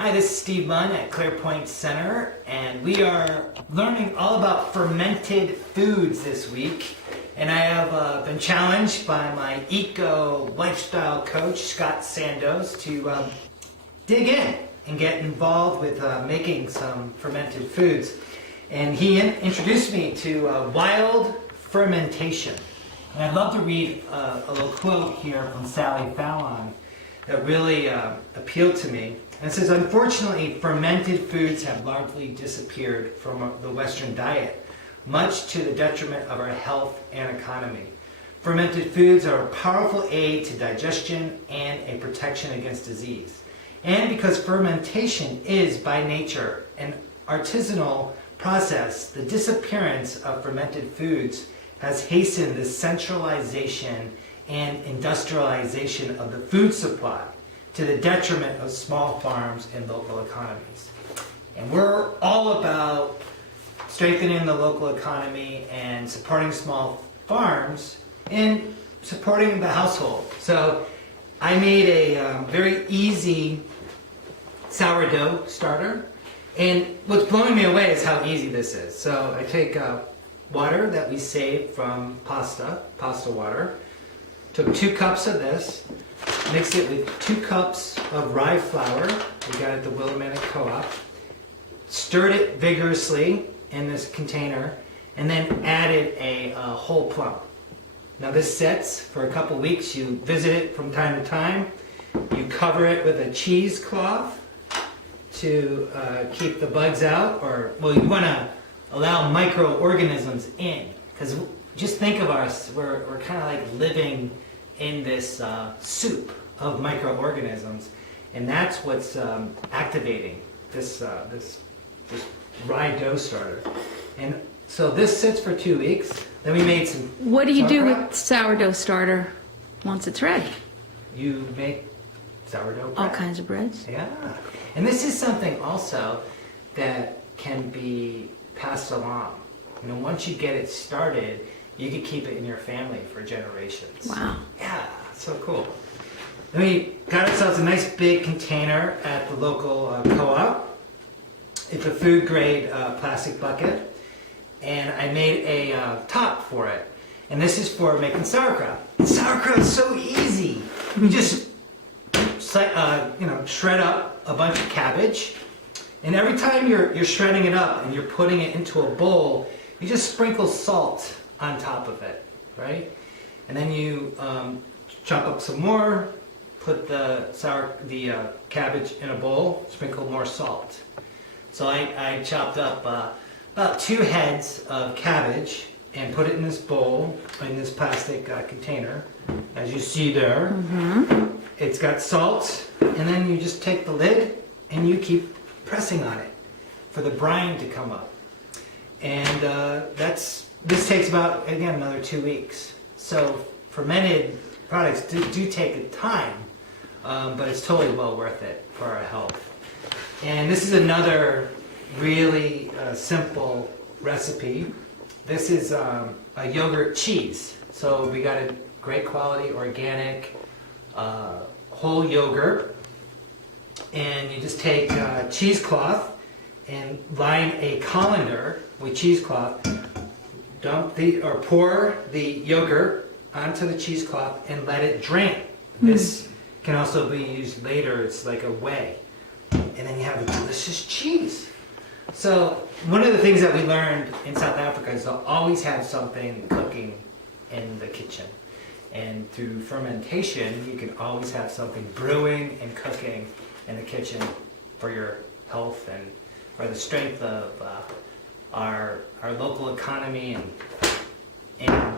Hi, this is Steve Munn at ClearPoint Center, and we are learning all about fermented foods this week. And I have been challenged by my eco lifestyle coach, Scott Sandoz, to dig in and get involved with making some fermented foods. And he introduced me to wild fermentation. And I'd love to read a little quote here from Sally Fallon that really appealed to me. And it says, unfortunately, fermented foods have largely disappeared from the Western diet, much to the detriment of our health and economy. Fermented foods are a powerful aid to digestion and a protection against disease. And because fermentation is, by nature, an artisanal process, the disappearance of fermented foods has hastened the centralization and industrialization of the food supply to the detriment of small farms and local economies. And we're all about strengthening the local economy and supporting small farms and supporting the household. So I made a very easy sourdough starter. And what's blowing me away is how easy this is. So I take water that we saved from pasta water, took 2 cups of this, mixed it with 2 cups of rye flour we got at the Willimantic Co-op, stirred it vigorously in this container, and then added a whole plum. Now this sits for a couple weeks. You visit it from time to time. You cover it with a cheesecloth to keep the bugs out, or, well, you want to allow microorganisms in, because just think of us, we're kind of like living in this soup of microorganisms, and that's what's activating this rye dough starter. And so this sits for 2 weeks. Then we made some. What do you do sauerkraut. with sourdough starter once it's ready? You make sourdough bread. All kinds of breads. Yeah, and this is something also that can be passed along. You know, once you get it started, you can keep it in your family for generations. Wow. Yeah, so cool. Then we got ourselves a nice big container at the local co-op. It's a food grade plastic bucket, and I made a top for it. And this is for making sauerkraut. Sauerkraut is so easy. You just shred up a bunch of cabbage, and every time you're shredding it up and you're putting it into a bowl, you just sprinkle salt on top of it, right? And then you chop up some more, put the cabbage in a bowl, sprinkle more salt. So I chopped up about 2 heads of cabbage and put it in this bowl, in this plastic container, as you see there. Mm-hmm. It's got salt, and then you just take the lid and you keep pressing on it for the brine to come up. And this takes about, again, another 2 weeks. So fermented products do take time, but it's totally well worth it for our health. And this is another really simple recipe. This is a yogurt cheese. So we got a great quality, organic, whole yogurt. And you just take cheesecloth and line a colander with cheesecloth. Pour the yogurt onto the cheesecloth and let it drain. This can also be used later. It's like a whey. And then you have a delicious cheese. So one of the things that we learned in South Africa is they'll always have something cooking in the kitchen. And through fermentation, you can always have something brewing and cooking in the kitchen for your health and for the strength of our local economy and